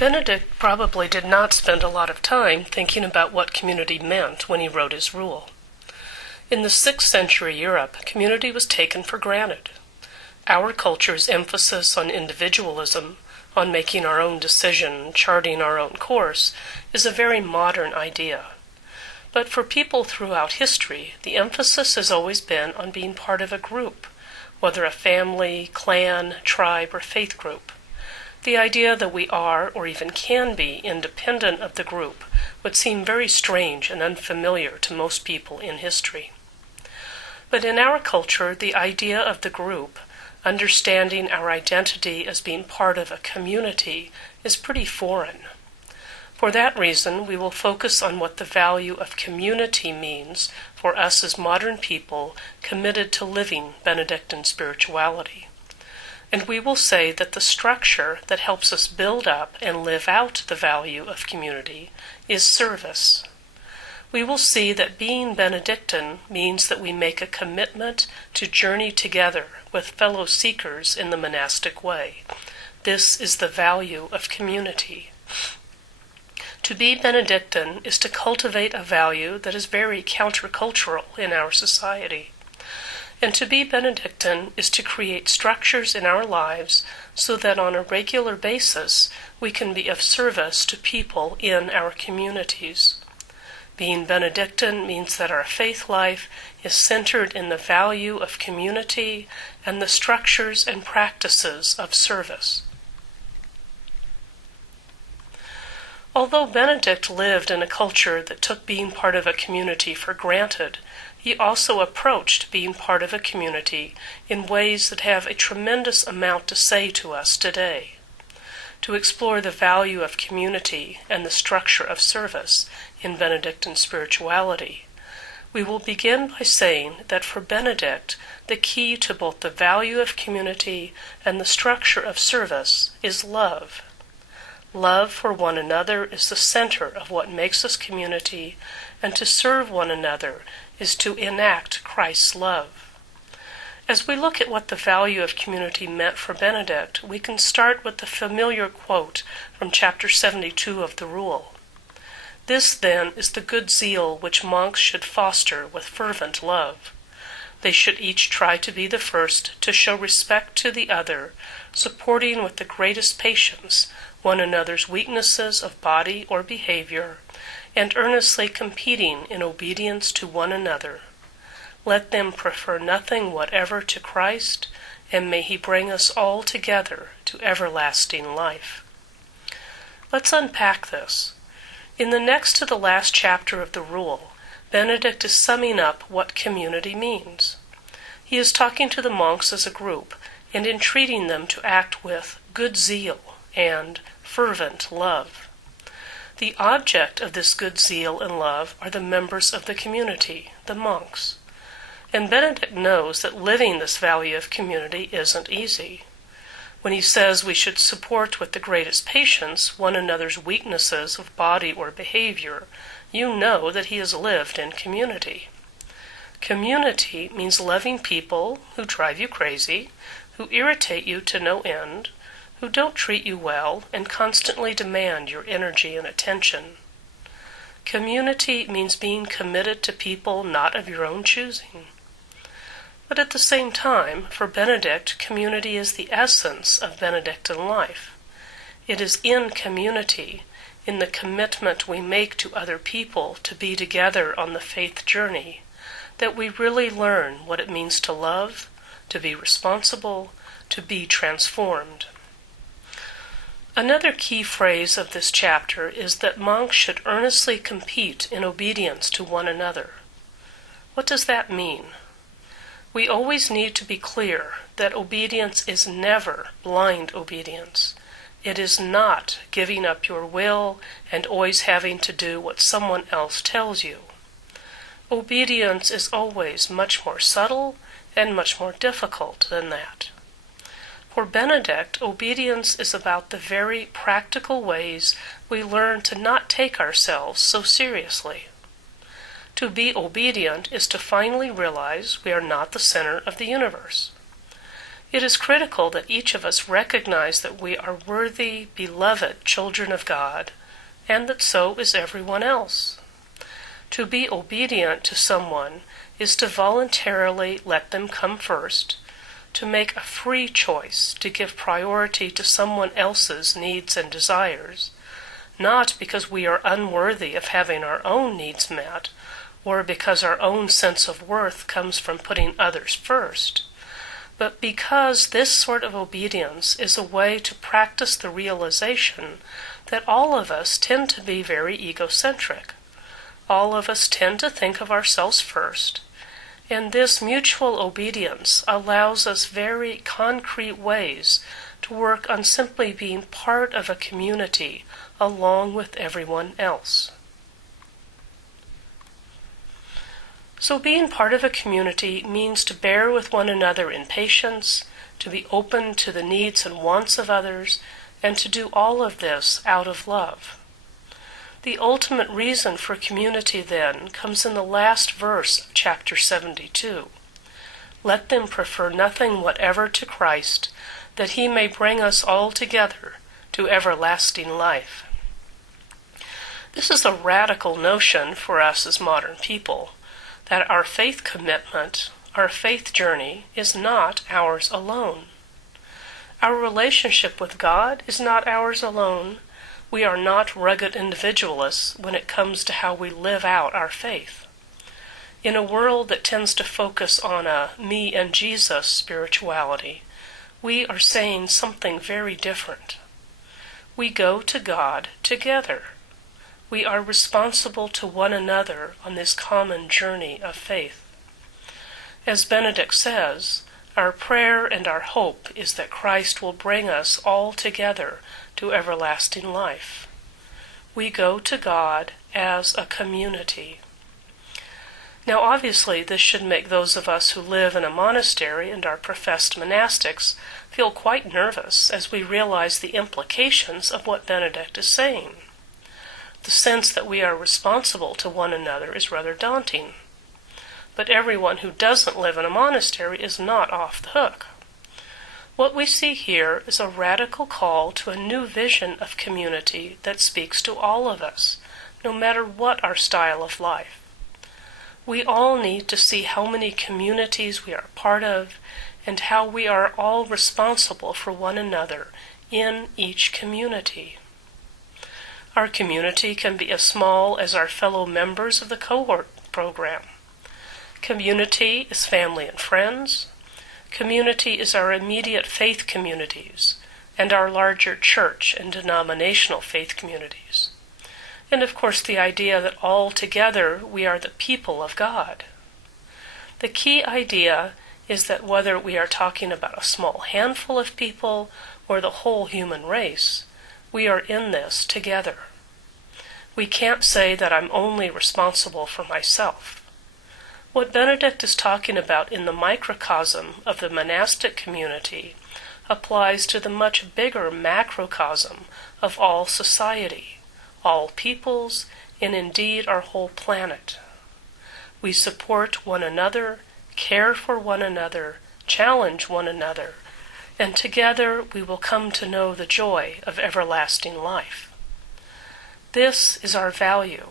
Benedict probably did not spend a lot of time thinking about what community meant when he wrote his rule. In the 6th century Europe, community was taken for granted. Our culture's emphasis on individualism, on making our own decision, charting our own course, is a very modern idea. But for people throughout history, the emphasis has always been on being part of a group, whether a family, clan, tribe, or faith group. The idea that we are, or even can be, independent of the group would seem very strange and unfamiliar to most people in history. But in our culture, the idea of the group, understanding our identity as being part of a community, is pretty foreign. For that reason, we will focus on what the value of community means for us as modern people committed to living Benedictine spirituality. And we will say that the structure that helps us build up and live out the value of community is service. We will see that being Benedictine means that we make a commitment to journey together with fellow seekers in the monastic way. This is the value of community. To be Benedictine is to cultivate a value that is very countercultural in our society. And to be Benedictine is to create structures in our lives so that on a regular basis we can be of service to people in our communities. Being Benedictine means that our faith life is centered in the value of community and the structures and practices of service. Although Benedict lived in a culture that took being part of a community for granted, he also approached being part of a community in ways that have a tremendous amount to say to us today. To explore the value of community and the structure of service in Benedictine spirituality, we will begin by saying that for Benedict, the key to both the value of community and the structure of service is love. Love for one another is the center of what makes us community, and to serve one another is to enact Christ's love. As we look at what the value of community meant for Benedict, we can start with the familiar quote from chapter 72 of the Rule. This, then, is the good zeal which monks should foster with fervent love. They should each try to be the first to show respect to the other, supporting with the greatest patience one another's weaknesses of body or behavior, and earnestly competing in obedience to one another. Let them prefer nothing whatever to Christ, and may he bring us all together to everlasting life. Let's unpack this. In the next to the last chapter of the Rule, Benedict is summing up what community means. He is talking to the monks as a group and entreating them to act with good zeal and fervent love. The object of this good zeal and love are the members of the community, the monks. And Benedict knows that living this value of community isn't easy. When he says we should support with the greatest patience one another's weaknesses of body or behavior, you know that he has lived in community. Community means loving people who drive you crazy, who irritate you to no end, who don't treat you well and constantly demand your energy and attention. Community means being committed to people not of your own choosing. But at the same time, for Benedict, community is the essence of Benedictine life. It is in community, in the commitment we make to other people to be together on the faith journey, that we really learn what it means to love, to be responsible, to be transformed. Another key phrase of this chapter is that monks should earnestly compete in obedience to one another. What does that mean? We always need to be clear that obedience is never blind obedience. It is not giving up your will and always having to do what someone else tells you. Obedience is always much more subtle and much more difficult than that. For Benedict, obedience is about the very practical ways we learn to not take ourselves so seriously. To be obedient is to finally realize we are not the center of the universe. It is critical that each of us recognize that we are worthy, beloved children of God, and that so is everyone else. To be obedient to someone is to voluntarily let them come first, to make a free choice to give priority to someone else's needs and desires, not because we are unworthy of having our own needs met, or because our own sense of worth comes from putting others first, but because this sort of obedience is a way to practice the realization that all of us tend to be very egocentric. All of us tend to think of ourselves first, and this mutual obedience allows us very concrete ways to work on simply being part of a community along with everyone else. So being part of a community means to bear with one another in patience, to be open to the needs and wants of others, and to do all of this out of love. The ultimate reason for community, then, comes in the last verse of chapter 72. Let them prefer nothing whatever to Christ, that he may bring us all together to everlasting life. This is a radical notion for us as modern people, that our faith commitment, our faith journey, is not ours alone. Our relationship with God is not ours alone. We are not rugged individualists when it comes to how we live out our faith. In a world that tends to focus on a me and Jesus spirituality, we are saying something very different. We go to God together. We are responsible to one another on this common journey of faith. As Benedict says, our prayer and our hope is that Christ will bring us all together to everlasting life. We go to God as a community. Now obviously this should make those of us who live in a monastery and are professed monastics feel quite nervous as we realize the implications of what Benedict is saying. The sense that we are responsible to one another is rather daunting. But everyone who doesn't live in a monastery is not off the hook. What we see here is a radical call to a new vision of community that speaks to all of us, no matter what our style of life. We all need to see how many communities we are part of and how we are all responsible for one another in each community. Our community can be as small as our fellow members of the cohort program. Community is family and friends. Community is our immediate faith communities and our larger church and denominational faith communities. And of course the idea that all together we are the people of God. The key idea is that whether we are talking about a small handful of people or the whole human race, we are in this together. We can't say that I'm only responsible for myself. What Benedict is talking about in the microcosm of the monastic community applies to the much bigger macrocosm of all society, all peoples, and indeed our whole planet. We support one another, care for one another, challenge one another, and together we will come to know the joy of everlasting life. This is our value.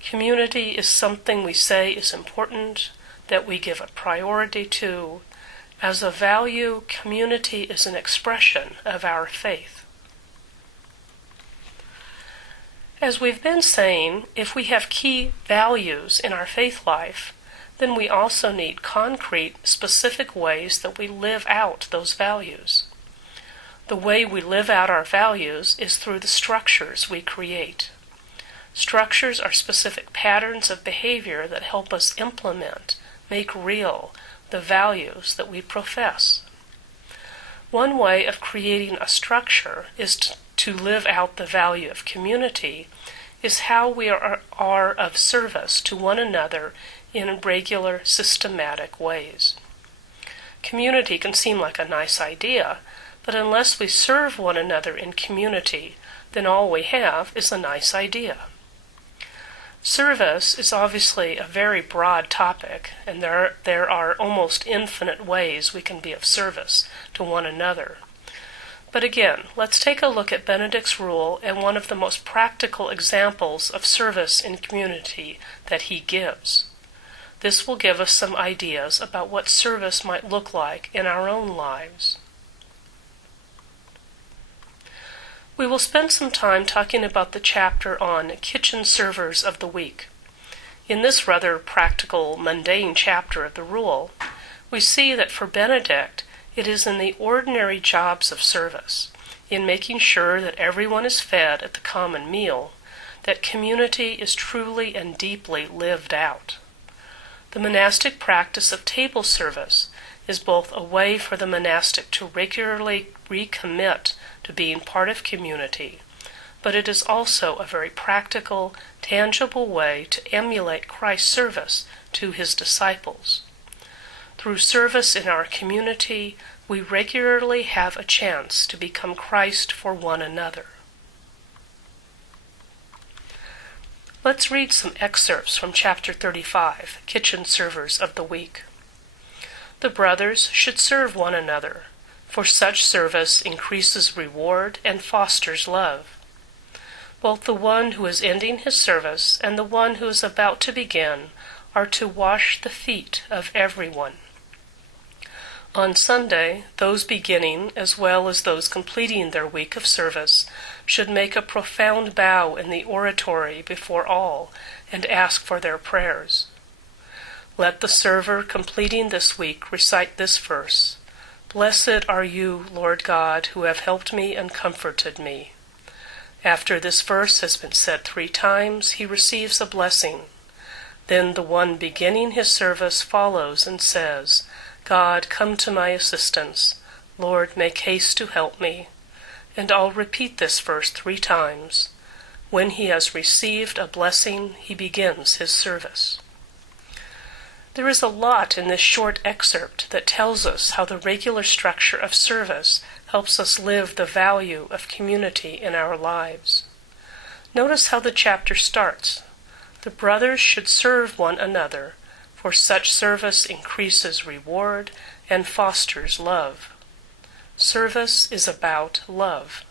Community is something we say is important, that we give a priority to. As a value, community is an expression of our faith. As we've been saying, if we have key values in our faith life, then we also need concrete, specific ways that we live out those values. The way we live out our values is through the structures we create. Structures are specific patterns of behavior that help us implement, make real, the values that we profess. One way of creating a structure is to live out the value of community is how we are of service to one another in regular, systematic ways. Community can seem like a nice idea, but unless we serve one another in community, then all we have is a nice idea. Service is obviously a very broad topic, and there are almost infinite ways we can be of service to one another. But again, let's take a look at Benedict's rule and one of the most practical examples of service in community that he gives. This will give us some ideas about what service might look like in our own lives. We will spend some time talking about the chapter on kitchen servers of the week. In this rather practical, mundane chapter of the rule, we see that for Benedict, it is in the ordinary jobs of service, in making sure that everyone is fed at the common meal, that community is truly and deeply lived out. The monastic practice of table service is both a way for the monastic to regularly recommit to being part of community, but it is also a very practical, tangible way to emulate Christ's service to his disciples. Through service in our community, we regularly have a chance to become Christ for one another. Let's read some excerpts from chapter 35, Kitchen Servers of the Week. The brothers should serve one another, for such service increases reward and fosters love. Both the one who is ending his service and the one who is about to begin are to wash the feet of everyone. On Sunday, those beginning as well as those completing their week of service should make a profound bow in the oratory before all and ask for their prayers. Let the server completing this week recite this verse: "Blessed are you, Lord God, who have helped me and comforted me." After this verse has been said 3 times, he receives a blessing. Then the one beginning his service follows and says, "God, come to my assistance. Lord, make haste to help me." And I'll repeat this verse 3 times. When he has received a blessing, he begins his service. There is a lot in this short excerpt that tells us how the regular structure of service helps us live the value of community in our lives. Notice how the chapter starts. The brothers should serve one another, for such service increases reward and fosters love. Service is about love.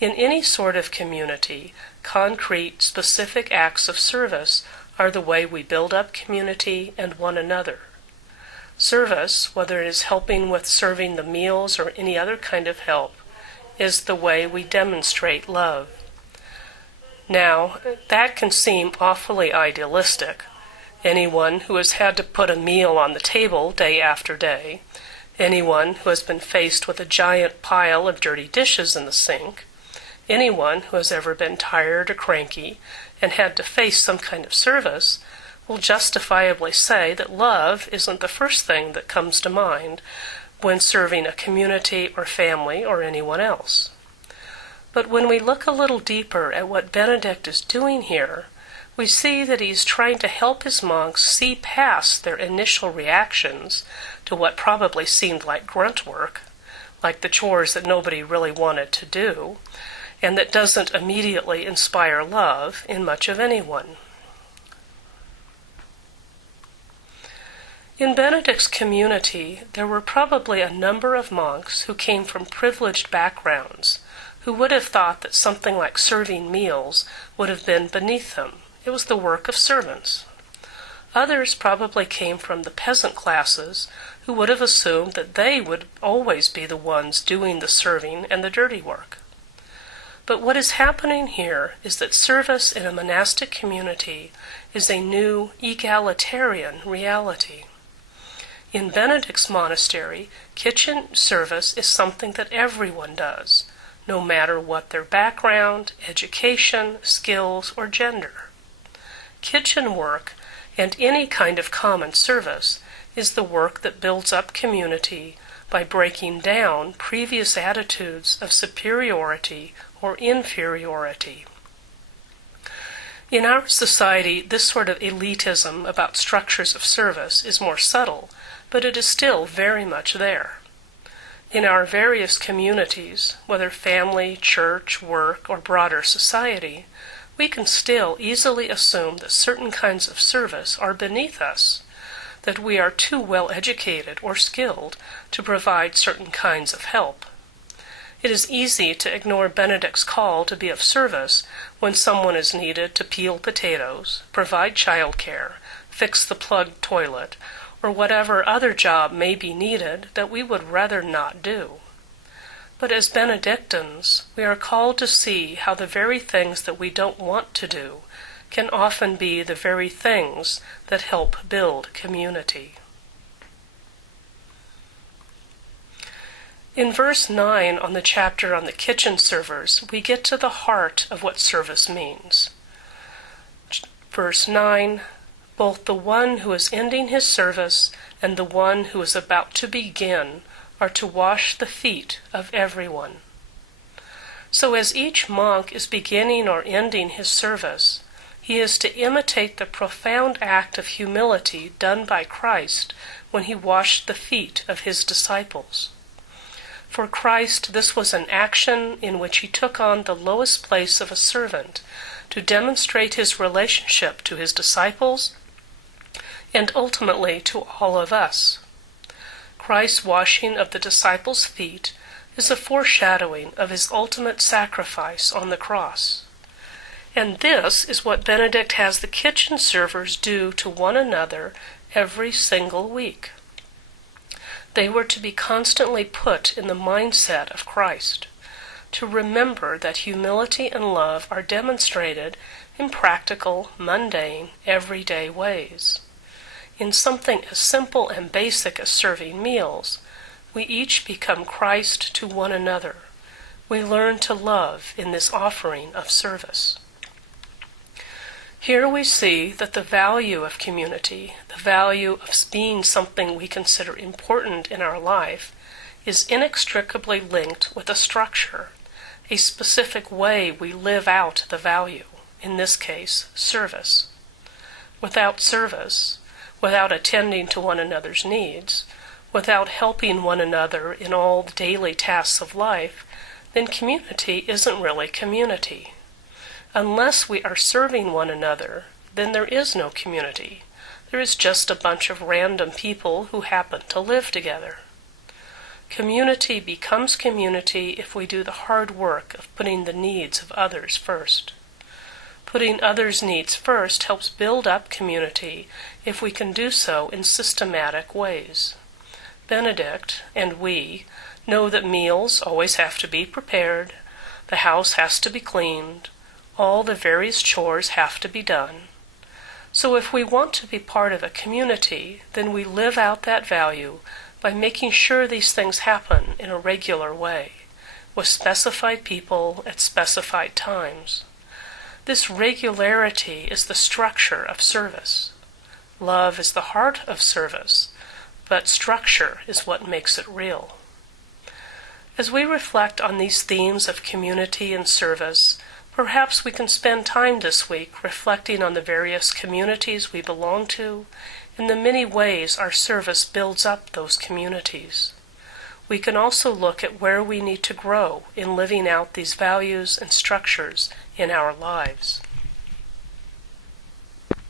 In any sort of community, concrete, specific acts of service are the way we build up community and one another. Service, whether it is helping with serving the meals or any other kind of help, is the way we demonstrate love. Now, that can seem awfully idealistic. Anyone who has had to put a meal on the table day after day, anyone who has been faced with a giant pile of dirty dishes in the sink, anyone who has ever been tired or cranky and had to face some kind of service will justifiably say that love isn't the first thing that comes to mind when serving a community or family or anyone else. But when we look a little deeper at what Benedict is doing here, we see that he's trying to help his monks see past their initial reactions to what probably seemed like grunt work, like the chores that nobody really wanted to do, and that doesn't immediately inspire love in much of anyone. In Benedict's community, there were probably a number of monks who came from privileged backgrounds, who would have thought that something like serving meals would have been beneath them. It was the work of servants. Others probably came from the peasant classes, who would have assumed that they would always be the ones doing the serving and the dirty work. But what is happening here is that service in a monastic community is a new egalitarian reality. In Benedict's monastery, kitchen service is something that everyone does, no matter what their background, education, skills, or gender. Kitchen work, and any kind of common service, is the work that builds up community by breaking down previous attitudes of superiority or inferiority. In our society, this sort of elitism about structures of service is more subtle, but it is still very much there. In our various communities, whether family, church, work, or broader society, we can still easily assume that certain kinds of service are beneath us, that we are too well educated or skilled to provide certain kinds of help. It is easy to ignore Benedict's call to be of service when someone is needed to peel potatoes, provide childcare, fix the plugged toilet, or whatever other job may be needed that we would rather not do. But as Benedictines, we are called to see how the very things that we don't want to do can often be the very things that help build community. In verse 9 on the chapter on the kitchen servers, we get to the heart of what service means. Verse 9, both the one who is ending his service and the one who is about to begin are to wash the feet of everyone. So as each monk is beginning or ending his service, he is to imitate the profound act of humility done by Christ when he washed the feet of his disciples. For Christ, this was an action in which he took on the lowest place of a servant to demonstrate his relationship to his disciples and ultimately to all of us. Christ's washing of the disciples' feet is a foreshadowing of his ultimate sacrifice on the cross. And this is what Benedict has the kitchen servers do to one another every single week. They were to be constantly put in the mindset of Christ, to remember that humility and love are demonstrated in practical, mundane, everyday ways. In something as simple and basic as serving meals, we each become Christ to one another. We learn to love in this offering of service. Here we see that the value of community, the value of being something we consider important in our life, is inextricably linked with a structure, a specific way we live out the value, in this case, service. Without service, without attending to one another's needs, without helping one another in all the daily tasks of life, then community isn't really community. Unless we are serving one another, then there is no community. There is just a bunch of random people who happen to live together. Community becomes community if we do the hard work of putting the needs of others first. Putting others' needs first helps build up community if we can do so in systematic ways. Benedict, and we, know that meals always have to be prepared, the house has to be cleaned, all the various chores have to be done. So if we want to be part of a community, then we live out that value by making sure these things happen in a regular way, with specified people at specified times. This regularity is the structure of service. Love is the heart of service, but structure is what makes it real. As we reflect on these themes of community and service, perhaps we can spend time this week reflecting on the various communities we belong to and the many ways our service builds up those communities. We can also look at where we need to grow in living out these values and structures in our lives.